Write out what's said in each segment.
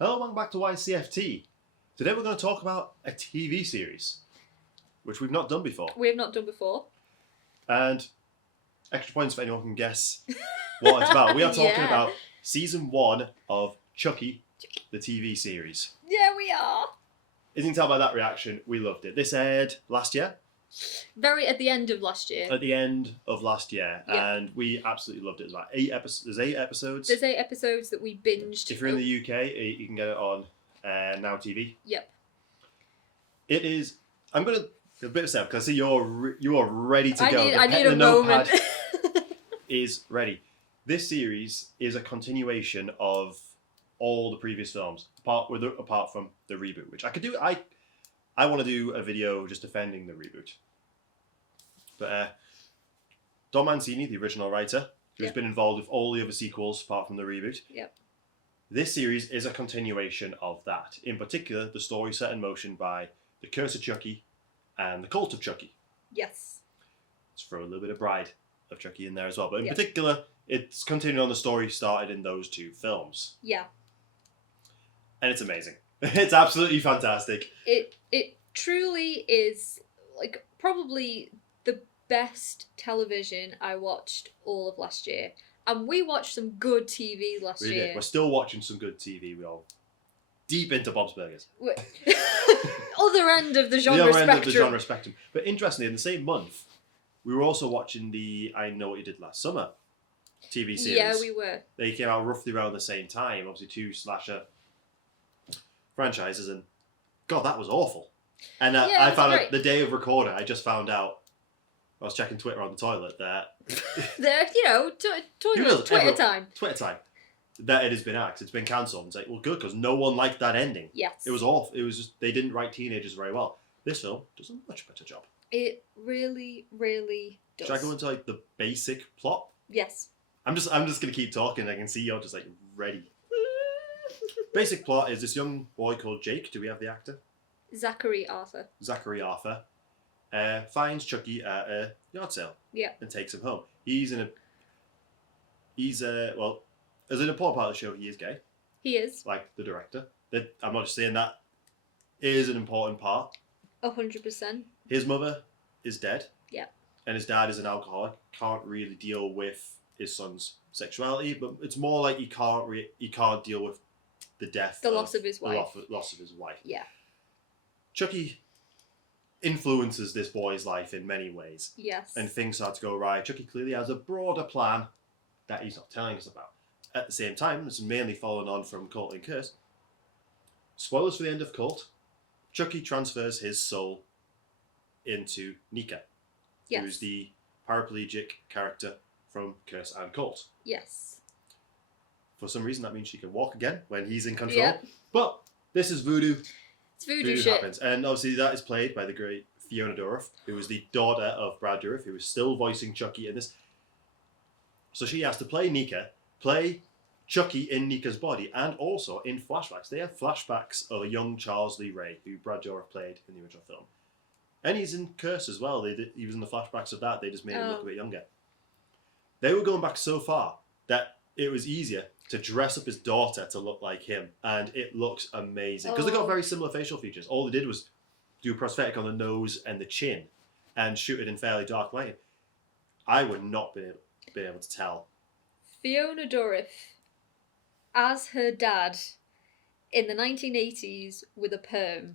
Hello, welcome back to YCFT. Today we're going to talk about a TV series, which we've not done before. We have not done before. And extra points if anyone can guess what it's about. We are talking about season 1 of Chucky, the TV series. Yeah, we are. As you can tell by that reaction, we loved it. This aired last year. Very at the end of last year. At the end of last year, Yeah. and we absolutely loved it. There's about 8 episodes. There's 8 episodes. There's 8 episodes that we binged. If you're in the UK, you can get it on Now TV. Yep. It is. I'm gonna a bit of because I see you are ready to go. I need a notepad moment. is ready. This series is a continuation of all the previous films, apart from the reboot, which I could do. I want to do a video just defending the reboot. But Don Mancini, the original writer, who's been involved with all the other sequels apart from the reboot. Yep. This series is a continuation of that. In particular, the story set in motion by The Curse of Chucky and The Cult of Chucky. Yes. Let's throw a little bit of Bride of Chucky in there as well. But in Yep. particular, it's continuing on the story started in those 2 films. Yeah. And it's amazing. It's absolutely fantastic. It truly is like probably the best television I watched all of last year. And we watched some good TV last We year. did. We're still watching some good TV. We're all deep into Bob's Burgers. Other end of the genre the other spectrum. end of the genre spectrum. But interestingly, in the same month, we were also watching the I Know What You Did Last Summer TV series. Yeah, we were. They came out roughly around the same time. Obviously, 2 slasher franchises, and God, that was awful. And I found out the day of recording. I just found out. I was checking Twitter on the toilet that There, Twitter time. Twitter time. That it has been axed. It's been cancelled. It's like, well, good, because no one liked that ending. Yes. It was awful. It was just they didn't write teenagers very well. This film does a much better job. It really, really does. Should I go into like the basic plot? Yes. I'm just gonna keep talking. I can see you're just like ready. Basic plot is this young boy called Jake. Do we have the actor? Zachary Arthur. Zachary Arthur finds Chucky at a yard sale. Yeah. And takes him home. He's well, as an important part of the show, he is gay. He is. Like the director. I'm not just saying that is an important part. 100%. His mother is dead. Yeah. And his dad is an alcoholic. Can't really deal with his son's sexuality, but it's more like he can't deal with the death. The loss of his wife. Loss of his wife. Yeah. Chucky influences this boy's life in many ways. Yes. And things start to go awry. Chucky clearly has a broader plan that he's not telling us about. At the same time, this is mainly following on from Cult and Curse. Spoilers for the end of Cult. Chucky transfers his soul into Nika, Yes. who's the paraplegic character from Curse and Cult. Yes. For some reason, that means she can walk again when he's in control. Yeah. But this is voodoo. It's voodoo shit. Happens. And obviously that is played by the great Fiona Dourif, who is the daughter of Brad Dourif, who is still voicing Chucky in this. So she has to play Nika, play Chucky in Nika's body, and also in flashbacks. They have flashbacks of a young Charles Lee Ray, who Brad Dourif played in the original film. And he's in Curse as well. He was in the flashbacks of that. They just made him look a bit younger. They were going back so far that it was easier to dress up his daughter to look like him, and it looks amazing because they got very similar facial features. All they did was do a prosthetic on the nose and the chin and shoot it in fairly dark lighting. I would not been able to tell. Fiona Dourif as her dad in the 1980s with a perm.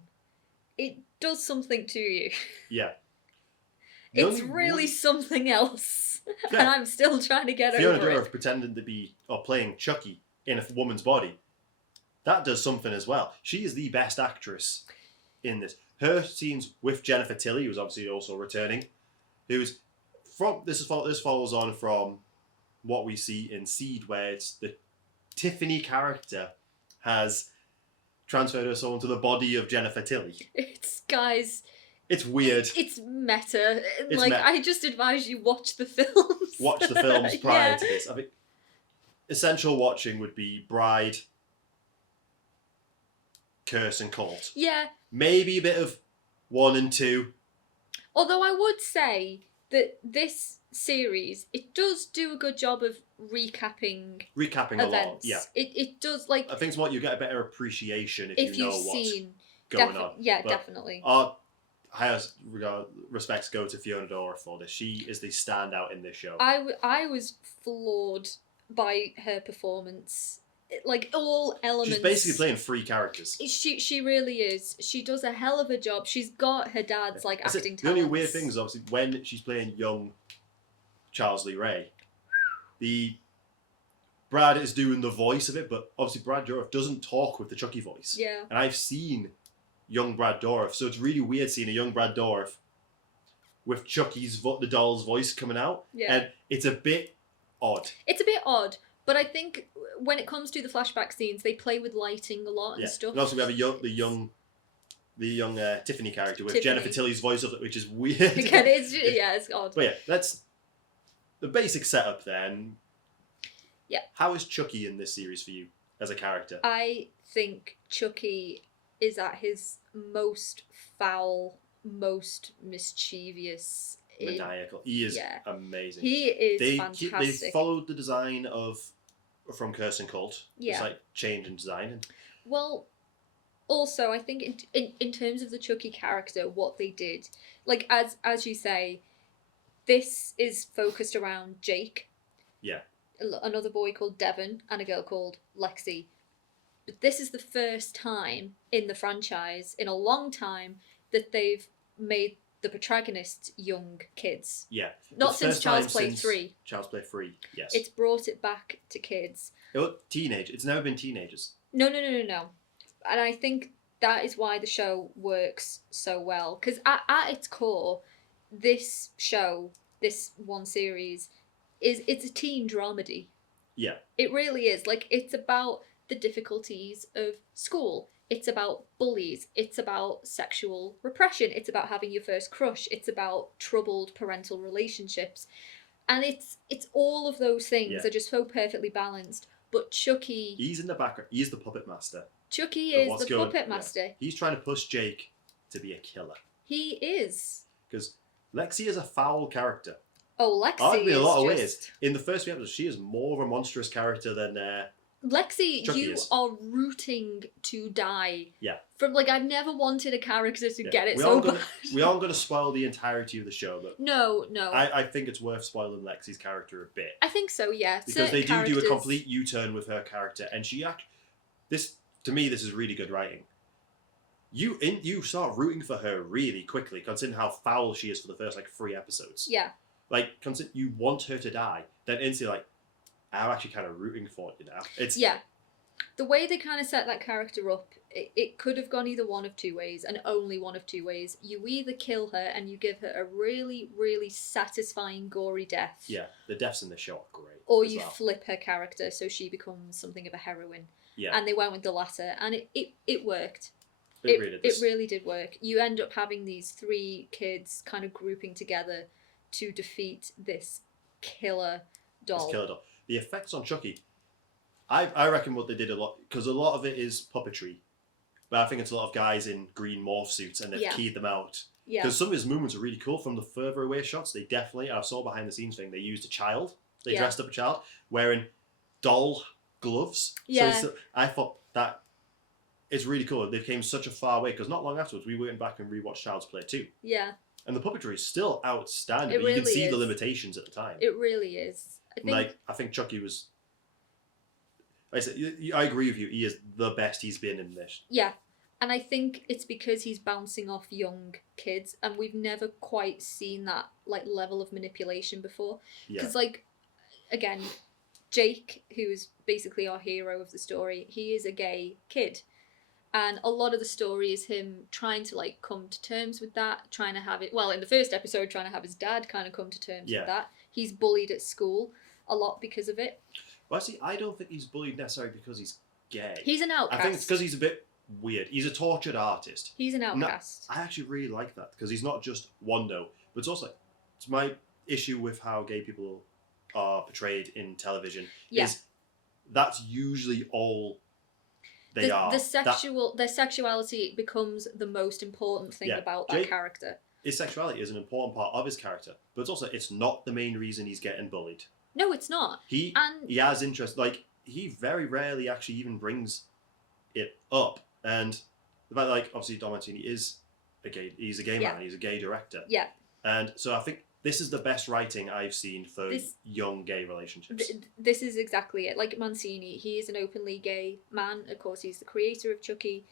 It does something to you. Yeah. It's really something else. Yeah. And I'm still trying to get Fiona over Dourif it. pretending to be or playing Chucky in a woman's body. That does something as well. She is the best actress in this. Her scenes with Jennifer Tilly, who's obviously also returning, who's from this follows on from what we see in Seed, where it's the Tiffany character has transferred her soul into the body of Jennifer Tilly. It's weird. It's meta. It's I just advise you watch the films. Watch the films prior to this. I think essential watching would be Bride, Curse and Cult. Yeah. Maybe a bit of 1 and 2. Although I would say that this series, it does do a good job of recapping Recapping a lot. events. Yeah. It does, like, I think it's what you get a better appreciation if if you know you've what's seen going on. Yeah, But definitely. Our highest respects go to Fiona Dora for this. She is the standout in this show. I was floored by her performance. Like, all elements. She's basically playing three characters. She really is. She does a hell of a job. She's got her dad's like That's acting it. talents. The only weird thing is obviously when she's playing young Charles Lee Ray, Brad is doing the voice of it, but obviously Brad Dourif doesn't talk with the Chucky voice. Yeah. And I've seen young Brad Dourif, so it's really weird seeing a young Brad Dourif with Chucky's the doll's voice coming out. Yeah. And it's a bit odd. It's a bit odd, but I think when it comes to the flashback scenes, they play with lighting a lot and stuff. And also we have the young Tiffany character with Tiffany. Jennifer Tilly's voice of it, which is weird. Again, it's odd. But yeah, that's the basic setup then. Yeah. How is Chucky in this series for you as a character? I think Chucky is at his most foul, most mischievous. Maniacal. He is Yeah. amazing. He is fantastic. They followed the design from Kirsten Colt. Yeah. It's like change in design. Well, also I think in terms of the Chucky character, what they did, like as you say, this is focused around Jake. Yeah. Another boy called Devon and a girl called Lexi. But this is the first time in the franchise in a long time that they've made the protagonists young kids. Yeah. Not It's since first Child's time Play since 3. Child's Play 3, yes. It's brought it back to kids. Teenage. It's never been teenagers. No. And I think that is why the show works so well. Because at its core, this show, this one series, it's a teen dramedy. Yeah. It really is. Like, it's about the difficulties of school. It's about bullies. It's about sexual repression. It's about having your first crush. It's about troubled parental relationships. And it's all of those things are just so perfectly balanced. But Chucky... He's in the background. He's the puppet master. Chucky is the puppet master. Yeah. He's trying to push Jake to be a killer. He is. Because Lexi is a foul character. Oh, Lexi Arguably, is a lot of just... ways. In the first few episodes, she is more of a monstrous character than Lexi, Chucky you is. are rooting to die. Yeah. From, like, I've never wanted a character to get it we so aren't bad. gonna, we aren't going to spoil the entirety of the show, but No. I think it's worth spoiling Lexi's character a bit. I think so, yeah. Because they Certain do a characters- complete U-turn with her character, and to me, this is really good writing. You start rooting for her really quickly, considering how foul she is for the first 3 episodes. Yeah. Like, consider you want her to die, then instantly I'm actually kind of rooting for it now. It's Yeah. The way they kind of set that character up, it could have gone either one of two ways, and only one of two ways. You either kill her and you give her a really, really satisfying, gory death. Yeah, the deaths in the show are great. Or as you well. flip her character so she becomes something of a heroine. Yeah. And they went with the latter, and it worked. It really does. It really did work. You end up having these 3 kids kind of grouping together to defeat this killer doll. This killer doll. The effects on Chucky, I reckon what they did a lot, because a lot of it is puppetry, but I think it's a lot of guys in green morph suits and they've keyed them out. Yeah. Because some of his movements are really cool. From the further away shots, they definitely, I saw behind the scenes thing, they used a child. They dressed up a child wearing doll gloves. Yeah. So I thought that it's really cool. They came such a far way, because not long afterwards we went back and rewatched Child's Play 2. Yeah. And the puppetry is still outstanding. It But you can really see the is. limitations at the time. It really is. I think Chucky was. Like I said, I agree with you. He is the best he's been in this. Yeah. And I think it's because he's bouncing off young kids, and we've never quite seen that level of manipulation before. Yeah. Because again, Jake, who is basically our hero of the story, he is a gay kid. And a lot of the story is him trying to come to terms with that, trying to have it, well, in the first episode, trying to have his dad kind of come to terms with that. He's bullied at school a lot because of it. Well, see, I don't think he's bullied necessarily because he's gay. He's an outcast. I think it's because he's a bit weird. He's a tortured artist. He's an outcast. I actually really like that, because he's not just one note, but it's also it's my issue with how gay people are portrayed in television. Yeah. Is that's usually all they are. Their sexuality becomes the most important thing about that character. his sexuality is an important part of his character, but it's not the main reason he's getting bullied. No, it's not. He has interest. Like, he very rarely actually even brings it up, and the fact, like, obviously Don Mancini is a gay. He's a gay man. He's a gay director. Yeah. And so I think this is the best writing I've seen for young gay relationships. This is exactly it. Like Mancini, he is an openly gay man. Of course, he's the creator of Chucky,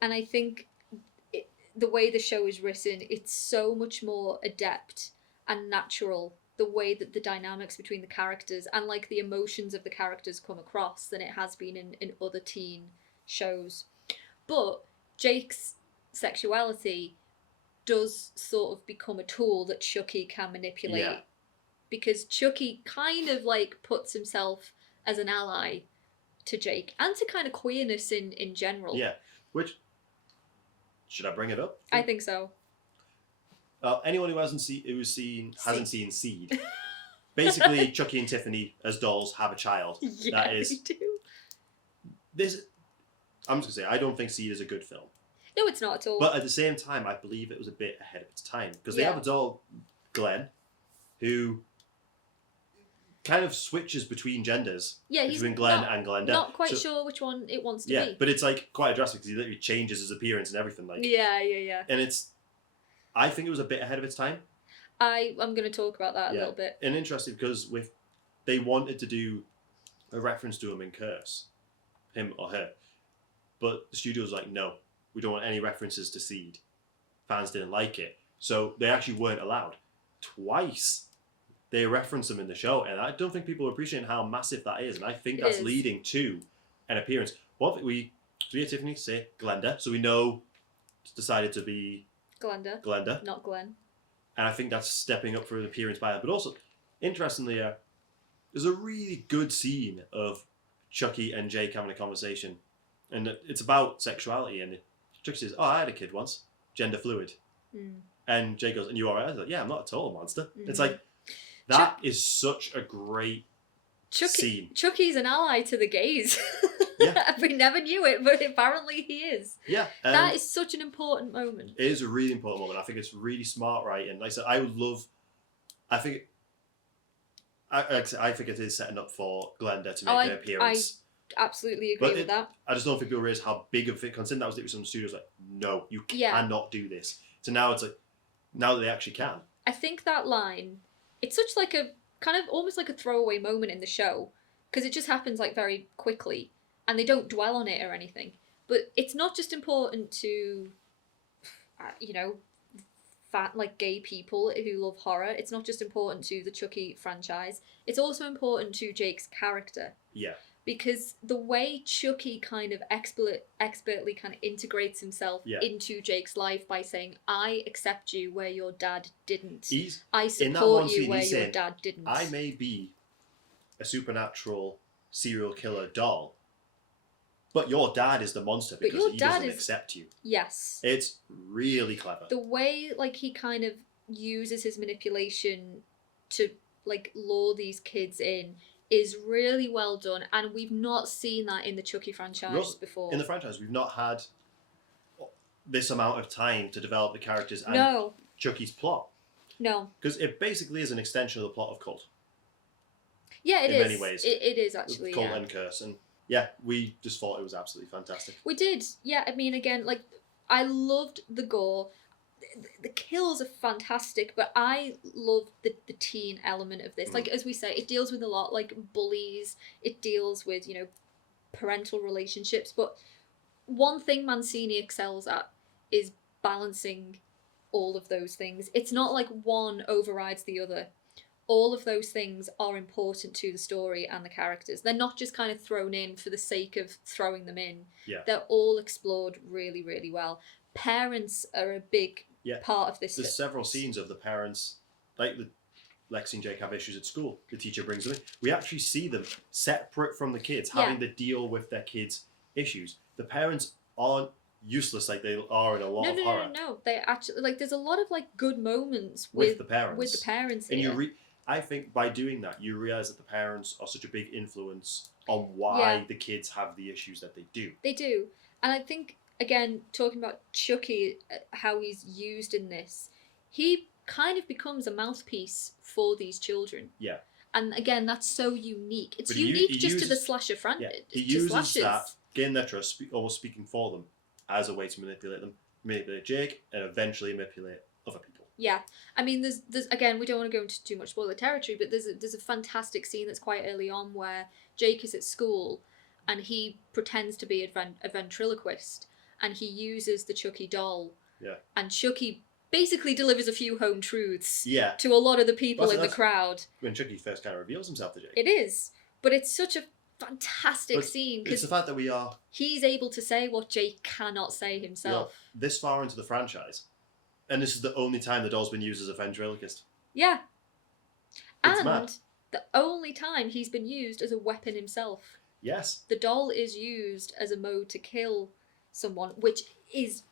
and I think the way the show is written, it's so much more adept and natural. The way that the dynamics between the characters and like the emotions of the characters come across than it has been in other teen shows. But Jake's sexuality does sort of become a tool that Chucky can manipulate, because Chucky kind of like puts himself as an ally to Jake and to kind of queerness in general. Yeah, which, should I bring it up? I think so. Anyone who hasn't seen Seed. Basically, Chucky and Tiffany as dolls have a child. Yeah, that is, they do. This, I'm just gonna say, I don't think Seed is a good film. No, it's not at all. But at the same time, I believe it was a bit ahead of its time, because they have a doll, Glenn, who kind of switches between genders. Yeah, he's between Glenn and Glenda. Not quite sure which one it wants to be. Yeah, but it's like quite drastic, because he literally changes his appearance and everything. Like, yeah. And I think it was a bit ahead of its time. I'm going to talk about that a little bit. And interesting, because they wanted to do a reference to him in Curse, him or her, but the studio was like, no, we don't want any references to Seed. Fans didn't like it, so they actually weren't allowed. Twice they reference him in the show, and I don't think people are appreciating how massive that is, and I think that's leading to an appearance. One thing we hear Tiffany say Glenda, so we know it's decided to be Glenda, not Glenn. And I think that's stepping up for an appearance by her. But also, interestingly, there's a really good scene of Chucky and Jake having a conversation, and it's about sexuality. And Chucky says, "Oh, I had a kid once, gender fluid," and Jake goes, "And you alright?" I was like, "Yeah, I'm not a total monster." It's like that is such a great scene. Chucky's an ally to the gays. Yeah. We never knew it, but apparently he is. Yeah. That is such an important moment. It is a really important moment. I think it's really smart writing. Like I said, I think it is setting up for Glenda to make an appearance. I absolutely agree with that. I just don't think people realize how big of it, considering that was literally some studios like, no, you cannot do this. So now it's like, now that they actually can. I think that line, it's such like a, kind of almost like a throwaway moment in the show, because it just happens like very quickly. And they don't dwell on it or anything. But it's not just important to, like gay people who love horror. It's not just important to the Chucky franchise. It's also important to Jake's character. Yeah. Because the way Chucky kind of expertly kind of integrates himself into Jake's life by saying, "I accept you where your dad didn't. I support you where your dad didn't. I may be a supernatural serial killer doll, but your dad is the monster because he doesn't accept you." Yes. It's really clever. The way, like, he kind of uses his manipulation to, like, lure these kids in is really well done, and we've not seen that in the Chucky franchise before. In the franchise, we've not had this amount of time to develop the characters and Chucky's plot. No. Because it basically is an extension of the plot of Cult. Yeah, it is. In many ways. It is, actually, Cult and Curse, and yeah, we just thought it was absolutely fantastic. We did. Yeah, I mean, again, like, I loved the gore. The kills are fantastic, but I love the teen element of this. Like, as we say, it deals with a lot, like, bullies. It deals with, parental relationships. But one thing Mancini excels at is balancing all of those things. It's not like one overrides the other. All of those things are important to the story and the characters. They're not just kind of thrown in for the sake of throwing them in. Yeah. They're all explored really, really well. Parents are a big part of this. There's several scenes of the parents, like Lexi and Jake have issues at school. The teacher brings them in. We actually see them separate from the kids, having to deal with their kids' issues. The parents aren't useless like they are in a lot of horror. No. They actually, like, there's a lot of, like, good moments with the parents. With the parents and here. I think by doing that, you realise that the parents are such a big influence on why the kids have the issues that they do. They do. And I think, again, talking about Chucky, how he's used in this, he kind of becomes a mouthpiece for these children. Yeah. And again, that's so unique. It's But he unique he just to the uses- slasher Yeah, franchise. he to uses slashers. that, gain their trust, almost speaking for them, as a way to manipulate them, manipulate Jake, and eventually manipulate other people. Yeah, I mean, there's again, we don't want to go into too much spoiler territory, but there's a fantastic scene that's quite early on where Jake is at school, and he pretends to be a ventriloquist, and he uses the Chucky doll. Yeah. And Chucky basically delivers a few home truths Yeah, to a lot of the people Well, in the that's- crowd. when Chucky first kind of reveals himself to Jake. It is, but it's such a fantastic But scene It's because the fact that we are he's able to say what Jake cannot say himself. this far into the franchise, and this is the only time the doll's been used as a ventriloquist. Yeah. It's And mad. the only time he's been used as a weapon himself. Yes. The doll is used as a mode to kill someone, which is.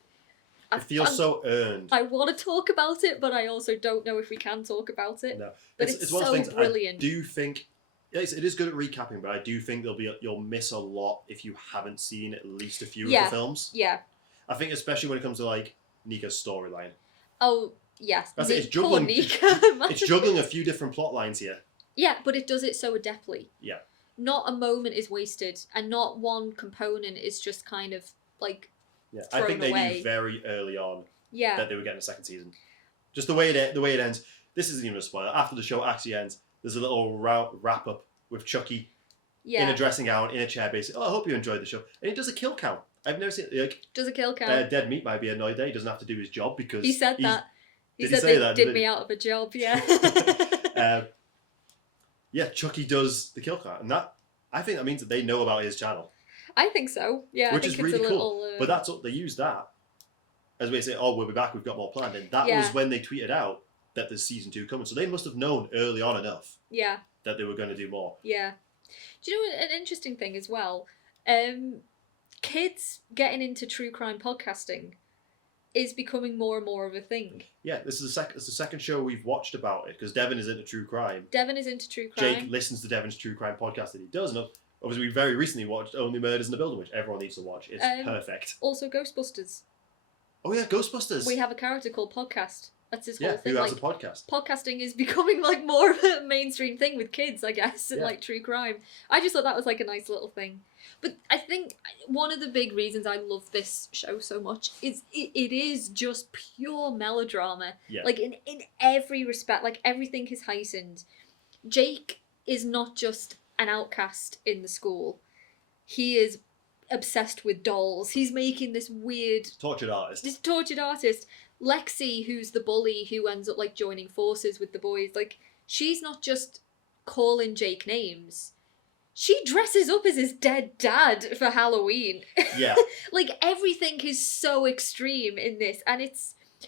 It feels so earned. I want to talk about it, but I also don't know if we can talk about it. No. But it's one of so the things brilliant. I do think it is good at recapping, but I do think you'll miss a lot if you haven't seen at least a few of Yeah. the films. Yeah. I think especially when it comes to like Nika's storyline. Oh, yes. That's it, it's Poor juggling- Nika. It's juggling a few different plot lines here. Yeah, but it does it so adeptly. Yeah. Not a moment is wasted, and not one component is just kind of like. Yeah. I Thrown think they away. knew very early on Yeah. that they were getting a second season. Just the way it ends. This isn't even a spoiler. After the show actually ends, there's a little wrap up with Chucky Yeah. in a dressing gown, in a chair, basically. Oh, I hope you enjoyed the show. And he does a kill count. I've never seen like Does a kill count? Dead Meat might be annoyed that he doesn't have to do his job because He said he's- that. He Did he said say they that? did Did me he? out of a job, yeah. Yeah, Chucky does the kill count, and that I think that means that they know about his channel, I think so. Yeah, which I is think it's really a cool. little. But that's what they use that as a way to say, "Oh, we'll be back. We've got more planned." And that was Yeah. when they tweeted out that there's season 2 coming. So they must have known early on enough Yeah, that they were going to do more. yeah. Do you know an interesting thing as well? Kids getting into true crime podcasting is becoming more and more of a thing. Yeah, this is it's the second show we've watched about it because Devon is into true crime. Devon is into true crime. Jake listens to Devon's true crime podcast that he does, and obviously we very recently watched Only Murders in the Building, which everyone needs to watch. It's perfect. Also, Ghostbusters. Oh yeah, Ghostbusters. We have a character called Podcast. That's his whole yeah, thing. who has Like, a podcast? podcasting is becoming like more of a mainstream thing with kids, I guess, and Yeah. like true crime. I just thought that was like a nice little thing. But I think one of the big reasons I love this show so much is it is just pure melodrama. Yeah. Like in every respect, like everything is heightened. Jake is not just an outcast in the school. He is obsessed with dolls. He's making this weird Tortured artist. this tortured artist. Lexi, who's the bully who ends up like joining forces with the boys, like she's not just calling Jake names. She dresses up as his dead dad for Halloween. Yeah. Like everything is so extreme in this, and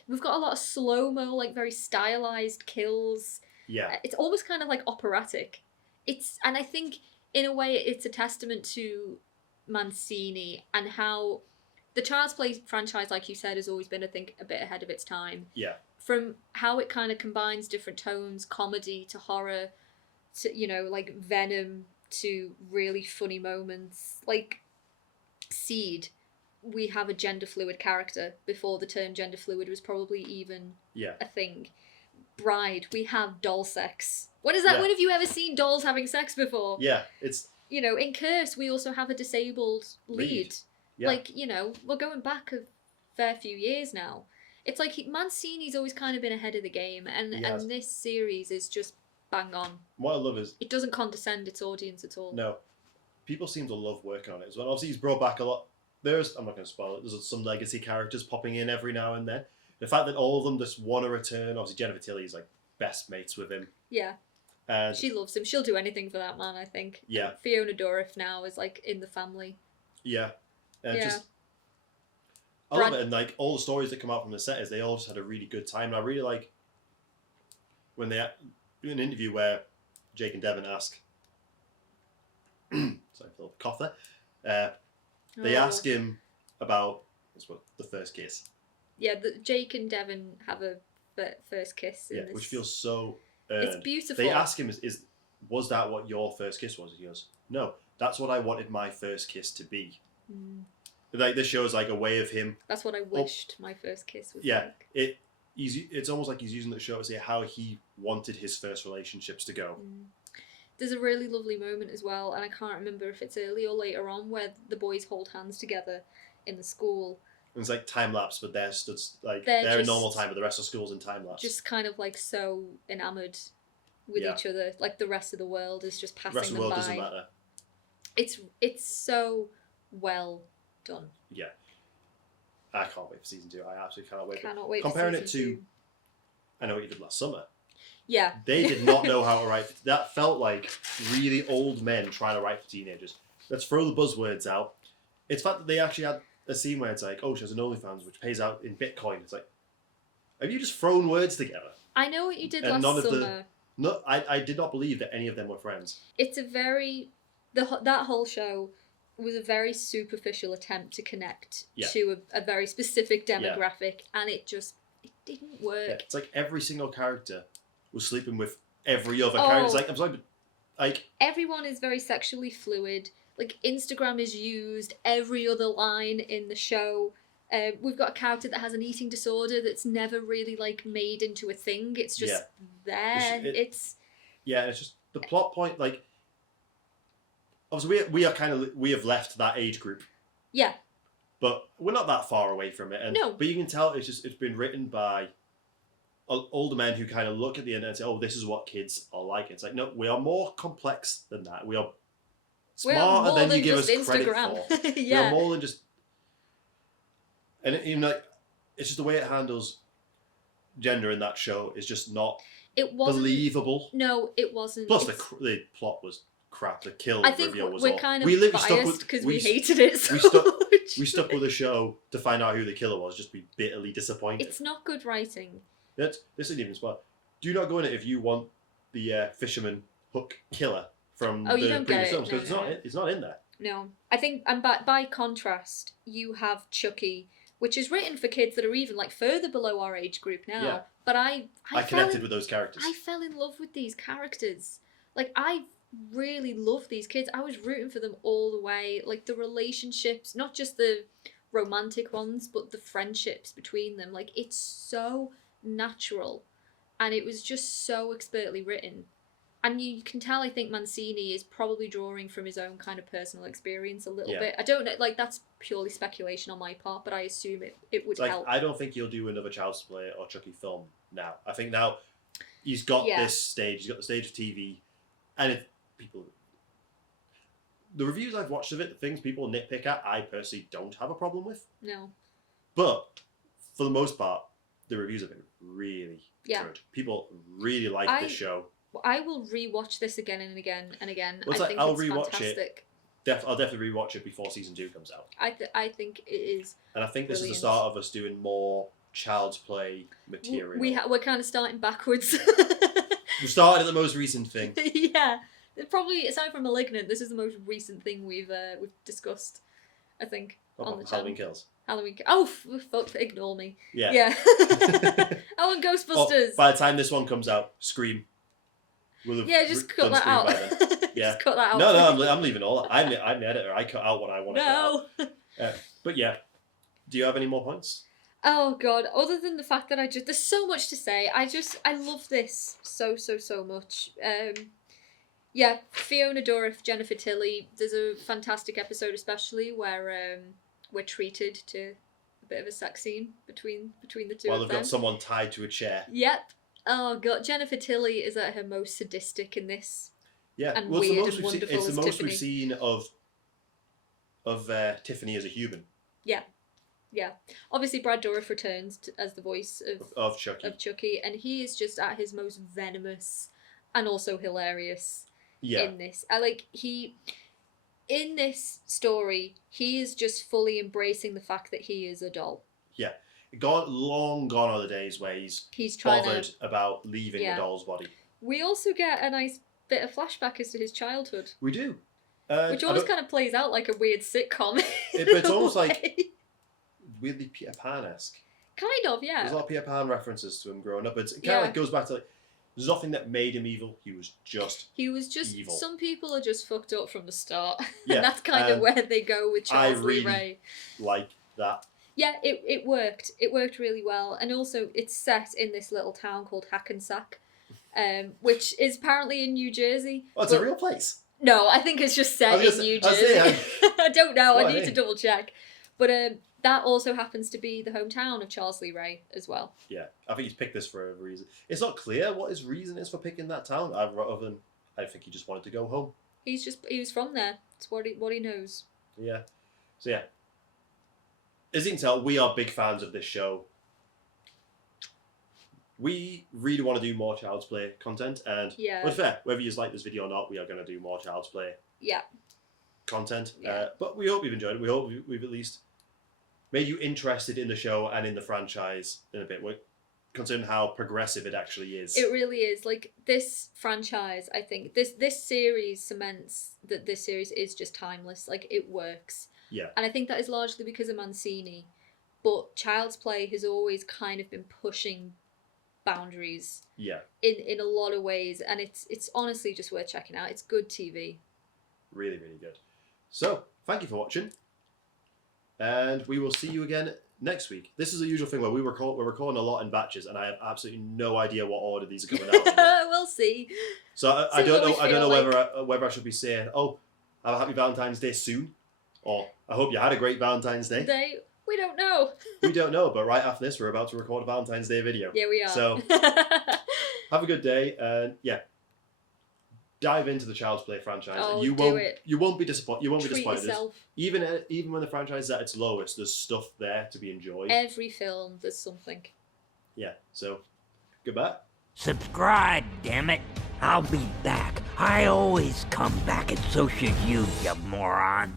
we've got a lot of slow-mo, like very stylized kills. Yeah. It's almost kind of like operatic. And I think in a way it's a testament to Mancini and how the Child's Play franchise, like you said, has always been, I think, a bit ahead of its time. Yeah. From how it kind of combines different tones, comedy to horror, to, you know, like Venom to really funny moments. Like Seed, we have a gender fluid character before the term gender fluid was probably even Yeah. a thing. Bride, we have doll sex. What is that? Yeah. When have you ever seen dolls having sex before? Yeah. It's You know, in Curse, we also have a disabled lead. Yeah. Like, you know, we're going back a fair few years now. It's like Mancini's always kind of been ahead of the game, and He has. this series is just bang on. what I love is It doesn't condescend its audience at all. no. People seem to love working on it as well. Obviously, he's brought back a lot. I'm not going to spoil it. There's some legacy characters popping in every now and then. The fact that all of them just want to return. Obviously, Jennifer Tilly is like best mates with him, Yeah, and she loves him. She'll do anything for that man, I think. yeah, Fiona Dourif now is like in the family. yeah, and Yeah. just I love it. And like all the stories that come out from the set is they all just had a really good time. And I really like when they do an interview where Jake and Devon ask. Sorry, Phil, cough there. They Oh. ask him about the first kiss. Yeah, Jake and Devon have a first kiss. In Yeah, this. which feels so earned. It's beautiful. They ask him, was that what your first kiss was? He goes, no, that's what I wanted my first kiss to be. Mm. Like this shows like a way of him. That's what I wished my first kiss was Yeah, like. it's almost like he's using the show to say how he wanted his first relationships to go. There's a really lovely moment as well, and I can't remember if it's early or later on, where the boys hold hands together in the school. And it's like time lapse, but they're stood like They're they're in just- normal time, but the rest of school's in time lapse. Just kind of like so enamoured with Yeah. each other, like the rest of the world is just The passing rest of the them world by. doesn't matter. It's so well done. Yeah. I can't wait for season 2. I absolutely cannot wait. Cannot wait. Comparing for it season to- 2. I know what you did last summer. Yeah. They did not know how to write. That felt like really old men trying to write for teenagers. Let's throw the buzzwords out. It's the fact that they actually had a scene where it's like, oh, she has an OnlyFans, which pays out in Bitcoin. It's like, have you just thrown words together? I know what you did And last none of the- summer. No, I did not believe that any of them were friends. It's a very that whole show was a very superficial attempt to connect Yeah. to a very specific demographic, and it didn't work. Yeah, it's like every single character was sleeping with every other Oh. character. It's like, I'm sorry, but like, Everyone is very sexually fluid. Like Instagram is used every other line in the show. We've got a character that has an eating disorder that's never really like made into a thing. It's just there. It's yeah, it's just the plot point. Like, obviously, we have left that age group, yeah. but we're not that far away from it. And, No. But you can tell it's been written by older men who kind of look at the internet and say, "Oh, this is what kids are like." It's like, no, we are more complex than that. We are We're smarter more than than you give us just credit Instagram. for. We are Yeah. more than just. And even like, it's just the way it handles gender in that show is just not It wasn't. believable. No, it wasn't. Plus, It's- the plot was crap. The kill I think reveal was we're all. kind of we literally stuck biased with because we hated it so we stuck- much. we stuck with the show to find out who the killer was. Just be bitterly disappointed. It's not good writing. This isn't even spoil. Do not go in it if you want the fisherman hook killer from Oh, you the don't previous get it. films because No, no. it's not in there. No, I think, and by contrast, you have Chucky, which is written for kids that are even like further below our age group now. Yeah. But I connected with those characters. I fell in love with these characters. Like I really love these kids. I was rooting for them all the way. Like the relationships, not just the romantic ones, but the friendships between them. Like it's so natural, and it was just so expertly written. And you can tell, I think Mancini is probably drawing from his own kind of personal experience a little Yeah. bit. I don't know, like that's purely speculation on my part, but I assume it would It's like help. I don't think he'll do another Child's Play or Chucky film now. I think now he's got Yeah. this stage. He's got the stage of TV, and if people, the reviews I've watched of it, the things people nitpick at, I personally don't have a problem with. No. But for the most part, the reviews have been really Yeah. good. People really like this show. I will rewatch this again and again and again. Well, it's I like, think I'll it's rewatch it. fantastic. I'll definitely rewatch it before season 2 comes out. I think it is. And I think this is Brilliant. the start of us doing more Child's Play material. We're kind of starting backwards. We started at the most recent thing. Yeah, probably aside from *Malignant*, this is the most recent thing we've discussed. I think on the Halloween channel. Kills. Halloween. Oh, fuck! Ignore me. Yeah. Yeah. Oh, and Oh, Ghostbusters. by the time this one comes out, Scream. Will have Yeah, just cut done that Scream out. by then. Yeah. Just cut that out. No, I'm leaving all that. I'm the editor. I cut out what I want to cut out. No. But yeah, do you have any more points? Oh god, other than the fact that there's so much to say. I love this so much. Yeah, Fiona Dourif, Jennifer Tilly, there's a fantastic episode especially where we're treated to a bit of a sex scene between the two While of they've them. got someone tied to a chair. Yep. Oh god, Jennifer Tilly is at her most sadistic in this. Yeah, And well, it's the weird most and we've seen. wonderful It's the as most Tiffany. we've seen of Tiffany as a human Yeah. Obviously Brad Dourif returns as the voice of Chucky. of Chucky, and he is just at his most venomous and also hilarious Yeah, in this. In this story, he is just fully embracing the fact that he is a doll. long gone are the days where he's He's trying bothered to. about leaving Yeah. the doll's body. We also get a nice bit of flashback as to his childhood, We do. which I always don't- kind of plays out like a weird sitcom. But it's in a almost like- way. weirdly Peter Pan-esque. Kind of, There's yeah. a lot of Peter Pan references to him growing up. It kind Yeah. of like goes back to like there's nothing that made him evil. He was just He was just. evil. Some people are just fucked up from the start, Yeah, and that's kind of where they go with I Charles Lee really- Ray. like that. Yeah, it worked. It worked really well, and also it's set in this little town called Hackensack, which is apparently in New Jersey. Oh, it's a real place. No, I think it's just set in New I was Jersey. saying, I don't know. Well, I need hey. to double check. But that also happens to be the hometown of Charles Lee Ray as well. Yeah, I think he's picked this for a reason. It's not clear what his reason is for picking that town, other than I think he just wanted to go home. He was from there. It's what he knows. Yeah. So yeah. As you can tell, we are big fans of this show. We really want to do more Child's Play content, and Yeah. well, fair, whether you like this video or not, we are going to do more Child's Play Yeah. content. Yeah. But we hope you've enjoyed it. We hope we've at least made you interested in the show and in the franchise in a bit, considering how progressive it actually is. It really is. Like, this franchise, I think, this series cements that this series is just timeless. Like, it works. Yeah. And I think that is largely because of Mancini. But Child's Play has always kind of been pushing boundaries Yeah, in a lot of ways. And it's honestly just worth checking out. It's good TV. really, really good. So, thank you for watching. And we will see you again next week. This is a usual thing where we're recording a lot in batches, and I have absolutely no idea what order these are coming out in. We'll see. So I See don't what we know. I don't feel know whether I should be saying, "Oh, have a happy Valentine's Day soon," or "I hope you had a great Valentine's Day." We don't know. We don't know, but right after this, we're about to record a Valentine's Day video. Yeah, we are. So have a good day, and yeah, dive into the Child's Play franchise. Oh, You do won't. it. You won't be disappointed. You won't be Treat disappointed. yourself. Even when the franchise is at its lowest, there's stuff there to be enjoyed. Every film, there's something. Yeah. So, goodbye. Subscribe, damn it. I'll be back. I always come back, and so should you, you moron.